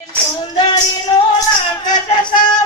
સુંદરી નો લાકડતા